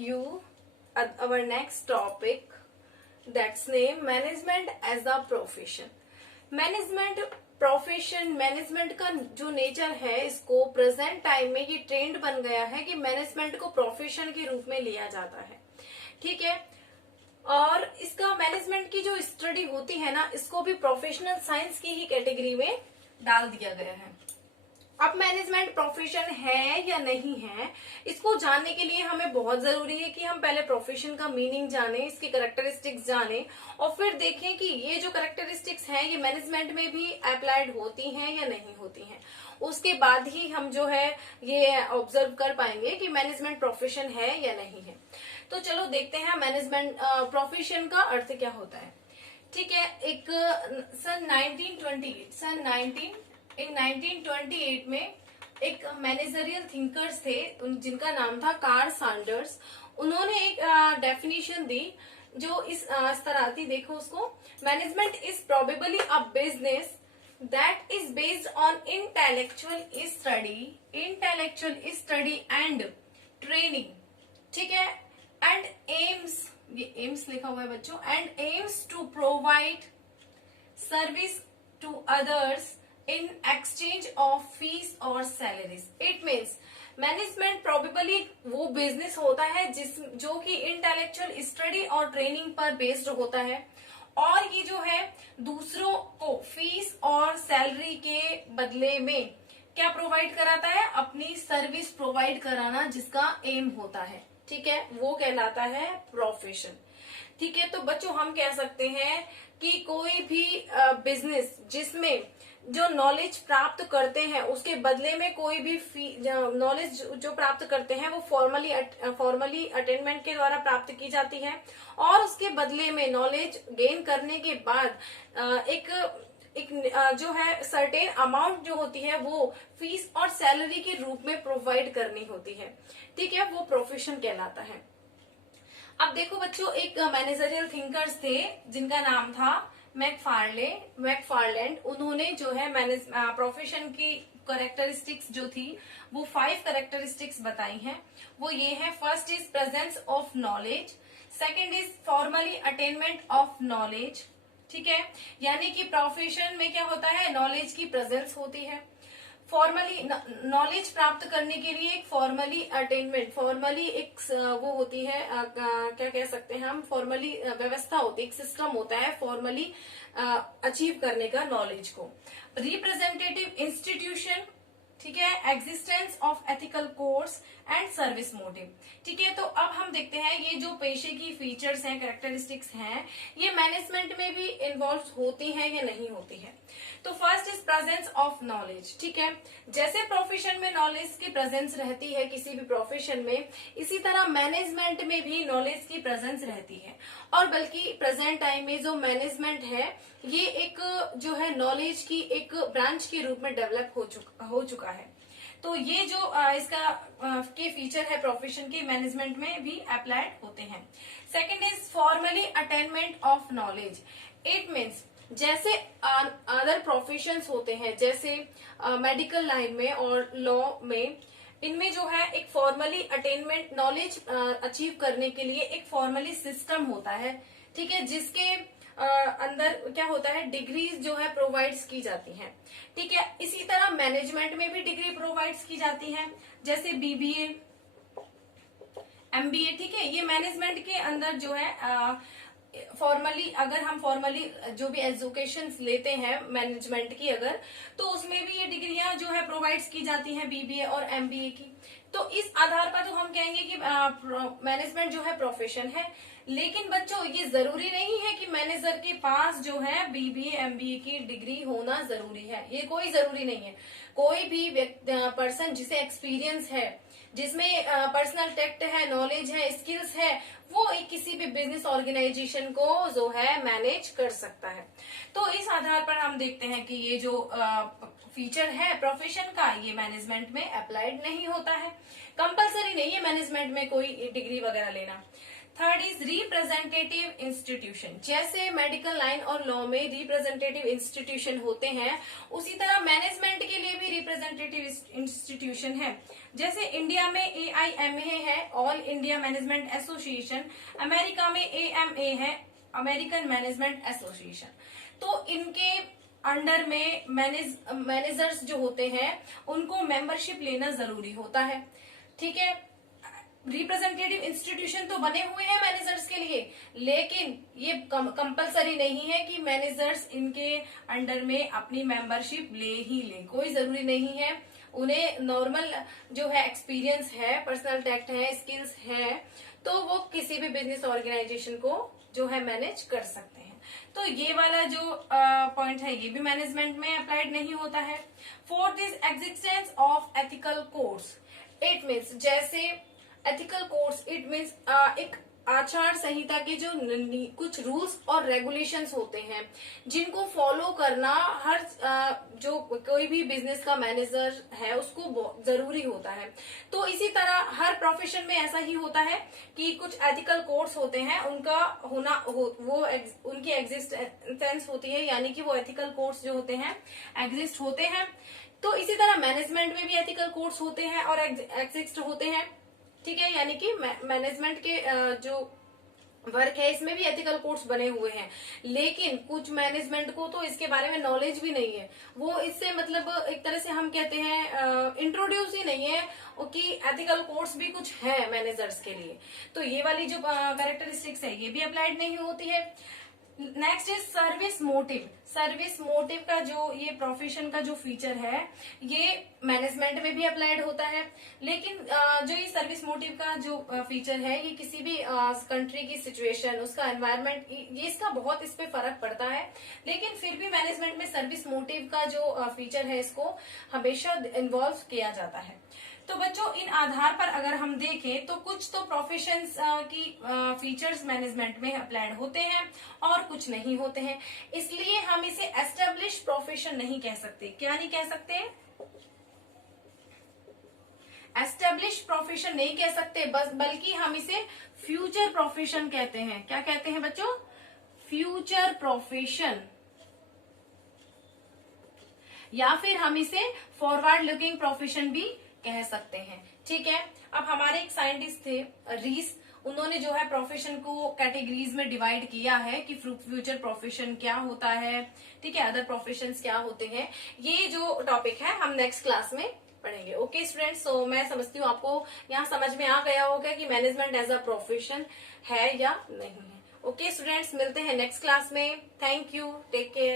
you our next topic, that's name management as a profession. Management का जो nature है, इसको प्रेजेंट टाइम में ये ट्रेंड बन गया है कि मैनेजमेंट को प्रोफेशन के रूप में लिया जाता है। ठीक है, और इसका मैनेजमेंट की जो स्टडी होती है ना, इसको भी प्रोफेशनल साइंस की ही कैटेगरी में डाल दिया गया है। अब मैनेजमेंट प्रोफेशन है या नहीं है, इसको जानने के लिए हमें बहुत जरूरी है कि हम पहले प्रोफेशन का मीनिंग जाने, इसके कैरेक्टरिस्टिक्स जाने, और फिर देखें कि ये जो कैरेक्टरिस्टिक्स हैं ये मैनेजमेंट में भी अप्लाइड होती हैं या नहीं होती हैं। उसके बाद ही हम जो है ये ऑब्जर्व कर पाएंगे कि मैनेजमेंट प्रोफेशन है या नहीं है। तो चलो देखते हैं मैनेजमेंट प्रोफेशन का अर्थ क्या होता है। ठीक है, एक सन 1928 में एक मैनेजरियल थिंकर्स थे जिनका नाम था कार्ल सैंडर्स। उन्होंने एक डेफिनेशन दी जो इस तरह थी, देखो उसको। Management is probably a business that is based on intellectual study and training. ठीक है, एंड एम्स, ये एम्स लिखा हुआ है बच्चों, and aims to provide service to others in exchange of fees or salaries. It means management probably वो business होता है जो कि इंटेलेक्चुअल स्टडी और ट्रेनिंग पर बेस्ड होता है, और ये जो है दूसरों को फीस और सैलरी के बदले में क्या प्रोवाइड कराता है, अपनी सर्विस प्रोवाइड कराना, जिसका एम होता है। ठीक है, वो कहलाता है प्रोफेशन। ठीक है, तो बच्चों हम कह सकते हैं कि कोई भी बिजनेस जिसमें जो नॉलेज प्राप्त करते हैं उसके बदले में कोई भी नॉलेज जो प्राप्त करते हैं वो फॉर्मली अटेनमेंट के द्वारा प्राप्त की जाती है, और उसके बदले में नॉलेज गेन करने के बाद एक जो है सर्टेन अमाउंट जो होती है वो फीस और सैलरी के रूप में प्रोवाइड करनी होती है। ठीक है, वो प्रोफेशन कहलाता है। अब देखो बच्चों, एक मैनेजरियल थिंकर्स थे जिनका नाम था मैकफार्लैंड। उन्होंने जो है प्रोफेशन की कैरेक्टरिस्टिक्स जो थी वो 5 कैरेक्टरिस्टिक्स बताई हैं। वो ये है, first is presence of knowledge, second is formally attainment of knowledge. ठीक है, यानी कि प्रोफेशन में क्या होता है, नॉलेज की प्रेजेंस होती है। फॉर्मली नॉलेज प्राप्त करने के लिए एक फॉर्मली अटेनमेंट, फॉर्मली एक वो होती है, क्या कह सकते हैं हम, फॉर्मली व्यवस्था होती है, एक सिस्टम होता है फॉर्मली अचीव करने का नॉलेज को। रिप्रेजेंटेटिव इंस्टीट्यूशन, ठीक है, existence of ethical course and service motive. ठीक है, तो अब हम देखते हैं ये जो पेशे की फीचर्स हैं, कैरेक्टरिस्टिक्स हैं, ये मैनेजमेंट में भी इन्वॉल्व होती हैं या नहीं होती है। तो first is presence of knowledge. ठीक है, जैसे प्रोफेशन में नॉलेज की प्रेजेंस रहती है किसी भी प्रोफेशन में, इसी तरह मैनेजमेंट में भी नॉलेज की प्रेजेंस रहती है, और बल्कि प्रेजेंट टाइम में जो मैनेजमेंट है ये एक जो है नॉलेज की एक ब्रांच के रूप में डेवलप हो चुका है। तो ये जो इसका के फीचर है प्रोफेशन के, मैनेजमेंट में भी अप्लाइड होते हैं। Second is formally attainment of knowledge. It means जैसे अदर प्रोफेशंस होते हैं, जैसे मेडिकल लाइन में और लॉ में, इनमें जो है एक फॉर्मली अटेनमेंट नॉलेज अचीव करने के लिए एक फॉर्मली सिस्टम होता है। ठीक है, जिसके अंदर क्या होता है, डिग्रीज जो है प्रोवाइड्स की जाती हैं। ठीक है, इसी तरह मैनेजमेंट में भी डिग्री प्रोवाइड्स की जाती हैं, जैसे बीबीए, एमबीए। ठीक है, ये मैनेजमेंट के अंदर जो है फॉर्मली, अगर हम फॉर्मली जो भी एजुकेशन लेते हैं मैनेजमेंट की अगर, तो उसमें भी ये डिग्रियां जो है प्रोवाइड्स की जाती हैं, बीबीए और एमबीए की। तो इस आधार पर तो हम कहेंगे कि मैनेजमेंट जो है प्रोफेशन है। लेकिन बच्चों ये जरूरी नहीं है कि मैनेजर के पास जो है बीबीए एमबीए की डिग्री होना जरूरी है, ये कोई जरूरी नहीं है। कोई भी पर्सन जिसे एक्सपीरियंस है, जिसमें पर्सनल टैक्ट है, नॉलेज है, स्किल्स है, वो एक किसी भी बिजनेस ऑर्गेनाइजेशन को जो है मैनेज कर सकता है। तो इस आधार पर हम देखते हैं कि ये जो फीचर है प्रोफेशन का, ये मैनेजमेंट में अप्लाइड नहीं होता है। कंपलसरी नहीं है मैनेजमेंट में कोई डिग्री वगैरह लेना। Third is representative institution. जैसे मेडिकल लाइन और लॉ में रिप्रेजेंटेटिव इंस्टीट्यूशन होते हैं, उसी तरह मैनेजमेंट के लिए भी रिप्रेजेंटेटिव इंस्टीट्यूशन है। जैसे इंडिया में AIMA है, all India management association, America में AMA है, अमेरिकन मैनेजमेंट एसोसिएशन। तो इनके अंडर में मैनेजर्स जो होते हैं उनको मेंबरशिप लेना जरूरी होता है। ठीक है, रिप्रेजेंटेटिव इंस्टीट्यूशन तो बने हुए हैं मैनेजर्स के लिए, लेकिन ये कंपलसरी नहीं है कि मैनेजर्स इनके अंडर में अपनी मेंबरशिप ले ही ले, कोई जरूरी नहीं है। उन्हें नॉर्मल जो है एक्सपीरियंस है, पर्सनल टैक्ट है, स्किल्स है, तो वो किसी भी बिजनेस ऑर्गेनाइजेशन को जो है मैनेज कर सकते हैं। तो ये वाला जो पॉइंट है ये भी मैनेजमेंट में अप्लाइड नहीं होता है। Fourth is existence of ethical codes. It means जैसे एथिकल कोड्स, इट मीन्स एक आचार संहिता के जो कुछ रूल्स और रेगुलेशंस होते हैं जिनको फॉलो करना हर जो कोई भी बिजनेस का मैनेजर है उसको जरूरी होता है। तो इसी तरह हर प्रोफेशन में ऐसा ही होता है कि कुछ एथिकल कोड्स होते हैं, उनका होना उनकी एग्जिस्टेंस होती है, यानी कि वो एथिकल कोड्स जो होते हैं एग्जिस्ट होते हैं। तो इसी तरह मैनेजमेंट में भी एथिकल कोड्स होते हैं और एग्जिस्ट होते हैं। ठीक है, यानी कि मैनेजमेंट के जो वर्क है इसमें भी एथिकल कोड्स बने हुए हैं, लेकिन कुछ मैनेजमेंट को तो इसके बारे में नॉलेज भी नहीं है, वो इससे मतलब एक तरह से हम कहते हैं इंट्रोड्यूस ही नहीं है कि एथिकल कोड्स भी कुछ है मैनेजर्स के लिए। तो ये वाली जो कैरेक्टरिस्टिक्स है ये भी अप्लाइड नहीं होती है। Next is service motive. Service motive का जो ये प्रोफेशन का जो फीचर है ये मैनेजमेंट में भी अप्लाइड होता है, लेकिन जो ये सर्विस मोटिव का जो फीचर है ये किसी भी कंट्री की सिचुएशन, उसका एनवायरनमेंट, ये इसका बहुत इस पे फर्क पड़ता है। लेकिन फिर भी मैनेजमेंट में सर्विस मोटिव का जो फीचर है इसको हमेशा इन्वॉल्व किया जाता है। तो बच्चों इन आधार पर अगर हम देखें तो कुछ तो प्रोफेशंस की फीचर्स मैनेजमेंट में अप्लाइड होते हैं और कुछ नहीं होते हैं, इसलिए हम इसे एस्टेब्लिश प्रोफेशन नहीं कह सकते। क्या नहीं कह सकते? एस्टेब्लिश प्रोफेशन नहीं कह सकते, बल्कि हम इसे फ्यूचर प्रोफेशन कहते हैं। क्या कहते हैं बच्चों? फ्यूचर प्रोफेशन, या फिर हम इसे फॉरवर्ड लुकिंग प्रोफेशन भी कह सकते हैं। ठीक है, अब हमारे एक साइंटिस्ट थे रीस, उन्होंने जो है प्रोफेशन को कैटेगरीज में डिवाइड किया है कि फ्यूचर प्रोफेशन क्या होता है, ठीक है, अदर प्रोफेशंस क्या होते हैं। ये जो टॉपिक है हम नेक्स्ट क्लास में पढ़ेंगे। ओके स्टूडेंट्स, सो मैं समझती हूँ आपको यहाँ समझ में आ गया होगा कि मैनेजमेंट एज अ प्रोफेशन है या नहीं है। ओके स्टूडेंट्स, मिलते हैं नेक्स्ट क्लास में। Thank you, take care.